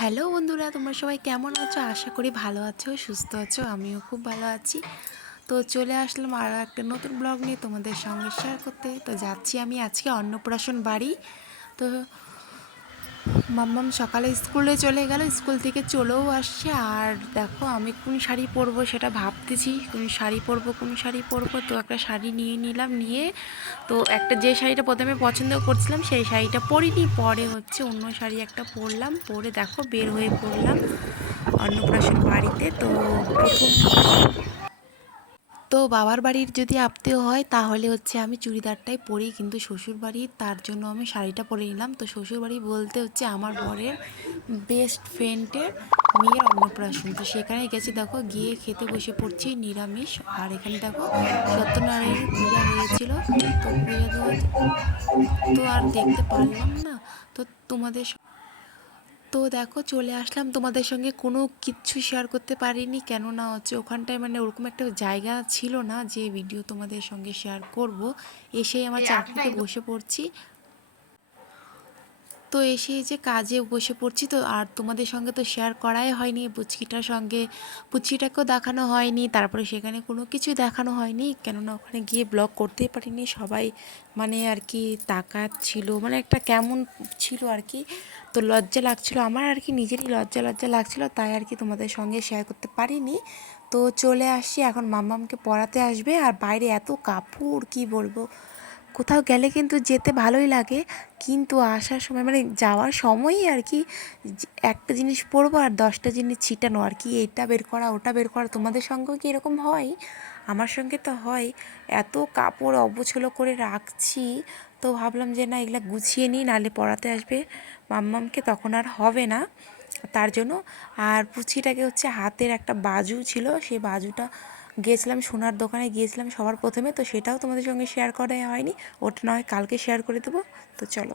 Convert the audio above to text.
Hello বন্ধুরা, তোমরা সবাই কেমন আছো? আশা করি ভালো আছো, সুস্থ আছো, আমিও খুব ভালো আছি। তো চলে আসলাম আরও একটা নতুন ব্লগ নিয়ে তোমাদের সঙ্গে শেয়ার করতে। তো যাচ্ছি আমি আজকে অন্নপ্রাশন বাড়ি। তো মাম্মাম সকালে স্কুলে চলে গেল, স্কুল থেকে চলেও আসছে। আর দেখো, আমি কোন শাড়ি পরবো সেটা ভাবতেছি। কোন শাড়ি পরবো, কোন শাড়ি পরবো? তো একটা শাড়ি নিয়ে নিলাম, নিয়ে তো একটা যে শাড়িটা প্রথমে পছন্দ করছিলাম, সেই শাড়িটা পরিনি। পরে হচ্ছে অন্য শাড়ি একটা পরলাম, পরে দেখো বের হয়ে পড়লাম অন্নপ্রাশন বাড়িতে। তো প্রথম তো বাবার বাড়ির যদি আপ্তেও হয়, তাহলে হচ্ছে আমি চুড়িদারটাই পরি কিন্তু শ্বশুর বাড়ির তার জন্য আমি শাড়িটা পরে নিলাম। তো শ্বশুর বাড়ি বলতে হচ্ছে আমার বরের বেস্ট ফ্রেন্ডের মেয়ের অন্নপ্রাশন। তো সেখানে গেছি, দেখো, গিয়ে খেতে বসে পড়ছি, নিরামিষ। আর এখানে দেখো সত্যনারায়ণের পূজা হয়েছিল। তো পূজা তো আর দেখতে পারলাম না। তো তোমাদের তো দেখো চলে আসলাম। তোমাদের সঙ্গে কোনো কিচ্ছু শেয়ার করতে পারিনি। কেননা হচ্ছে ওখানটায় মানে ওরকম একটা জায়গা ছিল না যে ভিডিও তোমাদের সঙ্গে শেয়ার করব। এসেই আমার চাকরিতে বসে পড়ছি। তো এসে যে কাজে বসে পড়ছি তো আর তোমাদের সঙ্গে তো শেয়ার করাই হয়নি। পুচকিটার সঙ্গে পুচকিটাকেও দেখানো হয়নি। তারপরে সেখানে কোনো কিছু দেখানো হয়নি। কেননা ওখানে গিয়ে ব্লগ করতেই পারিনি। সবাই মানে আর কি তাকাচ্ছিল। মানে একটা কেমন ছিল আর কি। তো লজ্জা লাগছিল। আমার আর কি নিজেরই লজ্জা লজ্জা লাগছিল, তাই আর কি তোমাদের সঙ্গে শেয়ার করতে পারিনি। তো চলে আসছি, এখন মাম্মামকে পড়াতে আসবে। আর বাইরে এত কাপড়, কি বলব? কোথাও গেলে কিন্তু যেতে ভালোই লাগে, কিন্তু আসার সময় মানে যাওয়ার সময়ই আর কি একটা জিনিস পরবো আর দশটা জিনিস ছিটানো আর কি, এটা বের করা, ওটা বের করা। তোমাদের সঙ্গেও কি এরকম হয়? আমার সঙ্গে তো হয়। এত কাপড় অবছলো করে রাখছি, তো ভাবলাম যে না এগুলো গুছিয়ে নিই নালে পড়াতে আসবে মাম্মামকে, তখন আর হবে না তার জন্য। আর পুচিটাকে হচ্ছে হাতের একটা বাজু ছিল সেই বাজুটা গিয়েছিলাম, সোনার দোকানে গিয়েছিলাম সবার প্রথমে, তো সেটাও তোমাদের সঙ্গে শেয়ার করা হয়নি। ওটা নয়, কালকে শেয়ার করে দেবো, তো চলো।